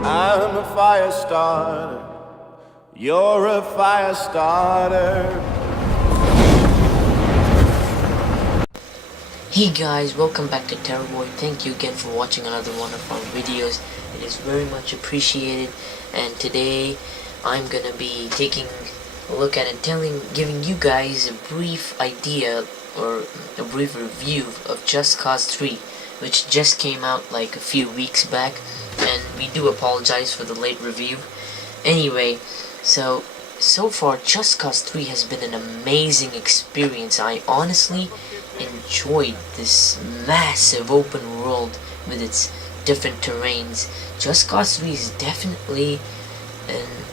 I'm a fire starter. You're a fire starter. Hey guys, welcome back to Terrorboy. Thank you again for watching another one of our videos. It is very much appreciated. And today I'm gonna be taking a look at and giving you guys a brief idea or a brief review of Just Cause 3, which just came out like a few weeks back. And we do apologize for the late review. Anyway, so far Just Cause 3 has been an amazing experience. I honestly enjoyed this massive open world with its different terrains. Just Cause 3 is definitely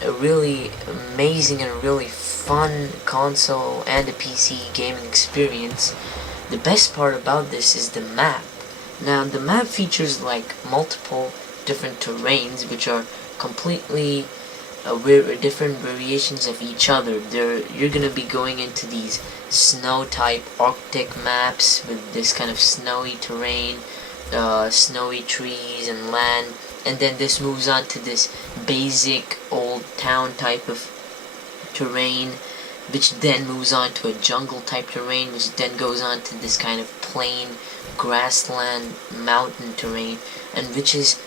a really amazing and a really fun console and a PC gaming experience. The best part about this is the map. Now the map features like multiple different terrains which are completely different variations of each other. You're gonna be going into these snow type Arctic maps with this kind of snowy terrain, snowy trees and land, and then this moves on to this basic old town type of terrain, which then moves on to a jungle type terrain, which then goes on to this kind of plain grassland mountain terrain, and which is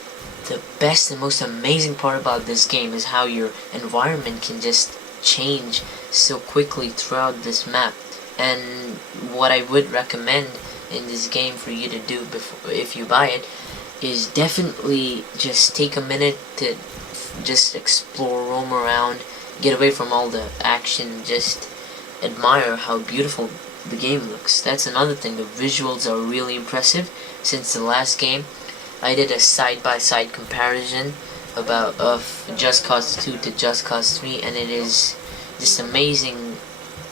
the best and most amazing part about this game is how your environment can just change so quickly throughout this map. And what I would recommend in this game for you to do before, if you buy it, is definitely just take a minute to just explore, roam around, get away from all the action, just admire how beautiful the game looks. That's another thing. The visuals are really impressive. Since the last game, I did a side-by-side comparison of Just Cause 2 to Just Cause 3, and it is just amazing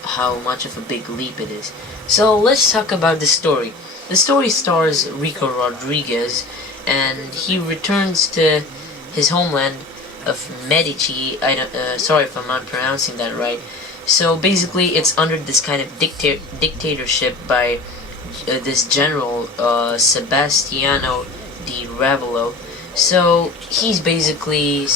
how much of a big leap it is. So let's talk about the story. The story stars Rico Rodriguez, and he returns to his homeland of Medici. Sorry if I'm not pronouncing that right. So basically, it's under this kind of dictatorship by this general Sebastiano Di Ravello. So he's basically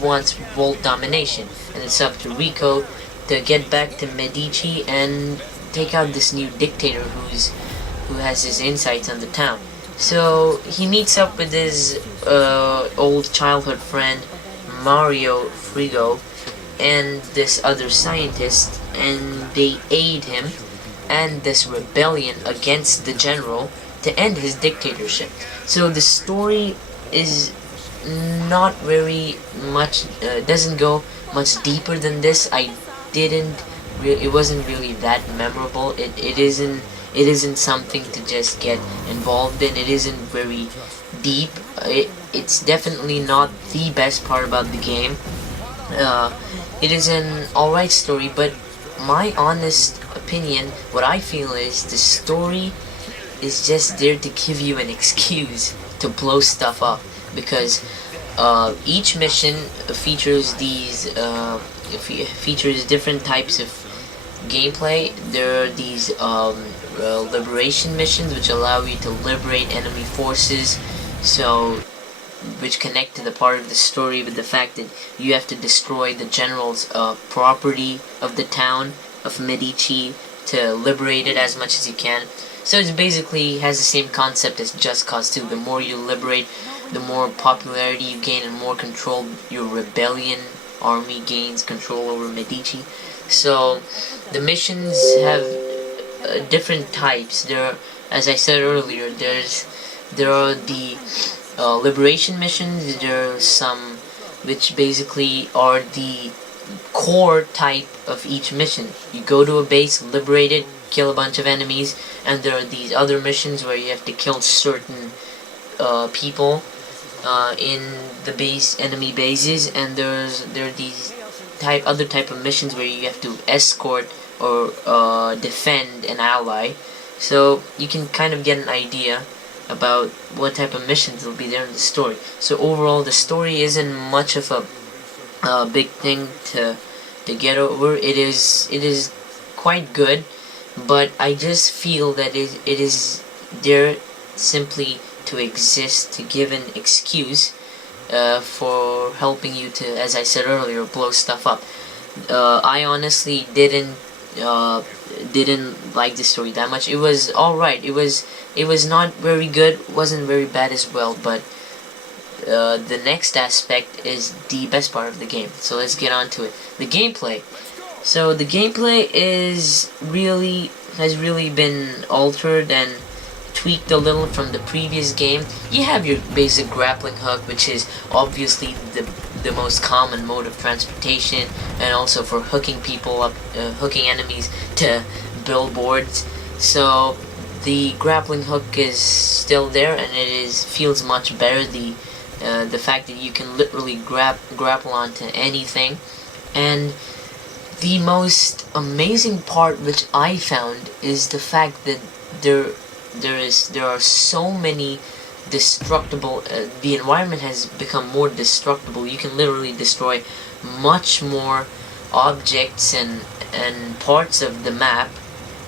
wants world domination, and it's up to Rico to get back to Medici and take out this new dictator who has his insights on the town. So he meets up with his old childhood friend Mario Frigo and this other scientist, and they aid him and this rebellion against the general to end his dictatorship. So the story is not very much, doesn't go much deeper than this. It wasn't really that memorable. It isn't something to just get involved in. It isn't very deep. It's definitely not the best part about the game. It is an alright story, but my honest opinion, what I feel is the story is just there to give you an excuse to blow stuff up, because each mission features features different types of gameplay. There are these liberation missions which allow you to liberate enemy forces, so which connect to the part of the story with the fact that you have to destroy the general's property of the town of Medici to liberate it as much as you can. So it basically has the same concept as Just Cause 2. The more you liberate, the more popularity you gain and more control your rebellion army gains control over Medici. So the missions have different types. As I said earlier, there are the liberation missions. There are some which basically are the core type of each mission. You go to a base, liberate it, kill a bunch of enemies, and there are these other missions where you have to kill certain people in the enemy bases, and there are these other type of missions where you have to escort or defend an ally. So you can kind of get an idea about what type of missions will be there in the story. So overall, the story isn't much of a big thing to get over. It is quite good, but I just feel that it is there simply to exist, to give an excuse for helping you to, as I said earlier, blow stuff up. I honestly didn't like the story that much. It was alright. It was not very good, wasn't very bad as well, but the next aspect is the best part of the game. So let's get on to it. The gameplay. So the gameplay has really been altered and tweaked a little from the previous game. You have your basic grappling hook, which is obviously the most common mode of transportation, and also for hooking people up, hooking enemies to billboards. So the grappling hook is still there, and feels much better. The fact that you can literally grapple onto anything, and the most amazing part which I found is the fact that there are so many destructible, the environment has become more destructible. You can literally destroy much more objects and parts of the map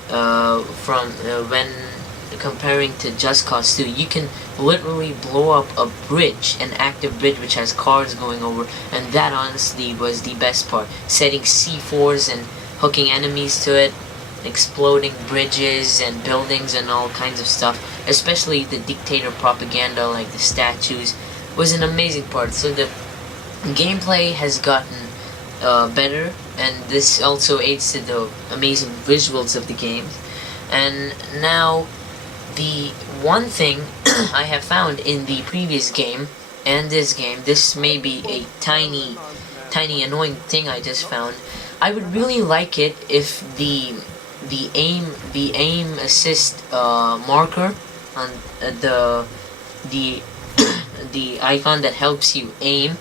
from when comparing to Just Cause 2. You can literally blow up a bridge, an active bridge which has cars going over, and that honestly was the best part. Setting C4s and hooking enemies to it, exploding bridges and buildings and all kinds of stuff, especially the dictator propaganda like the statues, was an amazing part. So the gameplay has gotten better, and this also aids to the amazing visuals of the game. And now the one thing I have found in the previous game and this game, this may be a tiny annoying thing I just found. I would really like it if the aim assist marker on the the icon that helps you aim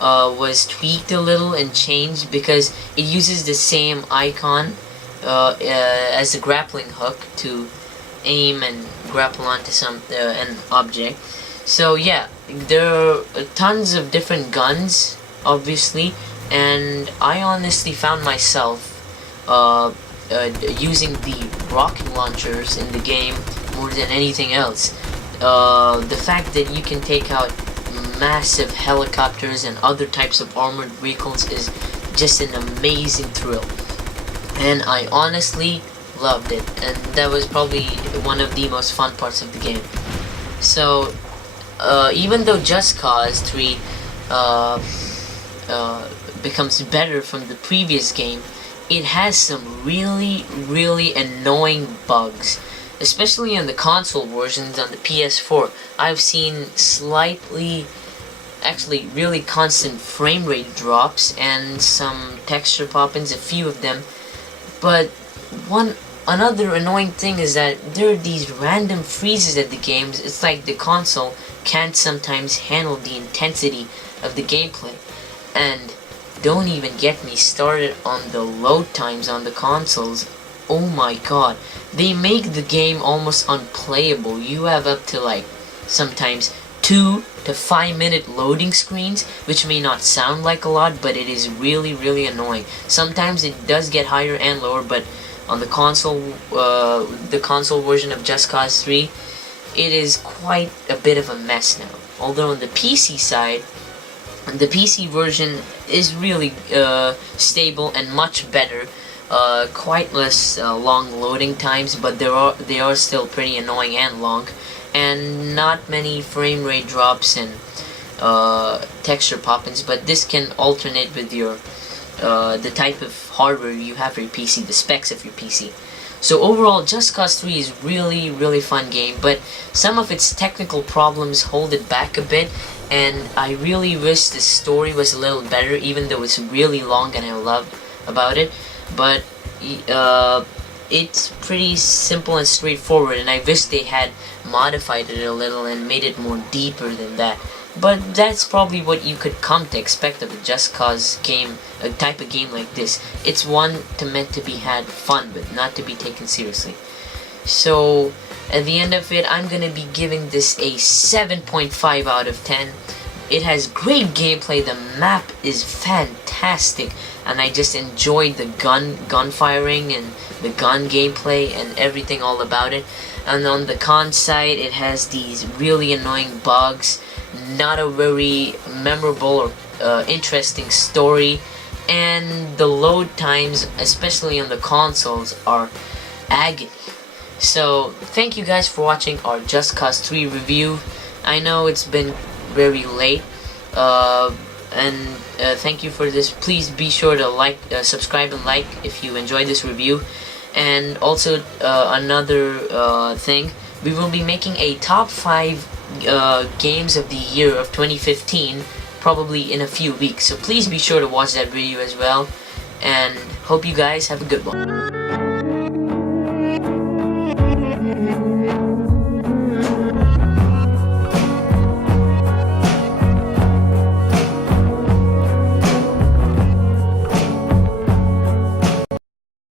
was tweaked a little and changed, because it uses the same icon as the grappling hook to aim and grapple onto an object. So yeah, there are tons of different guns, obviously, and I honestly found myself using the rocket launchers in the game more than anything else. The fact that you can take out massive helicopters and other types of armored vehicles is just an amazing thrill, and I honestly loved it, and that was probably one of the most fun parts of the game. So even though Just Cause 3 becomes better from the previous game, it has some really annoying bugs, especially on the console versions. On the PS4, I've seen actually really constant frame rate drops and some texture pop-ins, a few of them. But another annoying thing is that there are these random freezes at the games. It's like the console can't sometimes handle the intensity of the gameplay. And don't even get me started on the load times on the consoles. Oh my god, they make the game almost unplayable. You have up to like sometimes 2 to 5 minute loading screens, which may not sound like a lot, but it is really annoying. Sometimes it does get higher and lower, but on the console version of Just Cause 3, it is quite a bit of a mess now. Although on the PC side, the PC version is really stable and much better. Quite less long loading times, but they are still pretty annoying and long, and not many frame rate drops and texture pop-ins. But this can alternate with your the type of hardware you have for your PC, the specs of your PC. So overall, Just Cause 3 is really fun game, but some of its technical problems hold it back a bit, and I really wish the story was a little better, even though it's really long and I love about it. But it's pretty simple and straightforward, and I wish they had modified it a little and made it more deeper than that. But that's probably what you could come to expect of a Just Cause game, a type of game like this. It's one meant to be had fun with, not to be taken seriously. So at the end of it, I'm gonna be giving this a 7.5 out of 10. It has great gameplay, the map is fantastic, and I just enjoyed the gun firing and the gun gameplay and everything all about it. And on the con side, it has these really annoying bugs not a very memorable or interesting story, and the load times, especially on the consoles, are agony. So thank you guys for watching our Just Cause 3 review. I know it's been very late, and thank you for this. Please be sure to like, subscribe and like if you enjoyed this review. And also another thing, we will be making a top 5 games of the year of 2015 probably in a few weeks, so please be sure to watch that video as well, and hope you guys have a good one.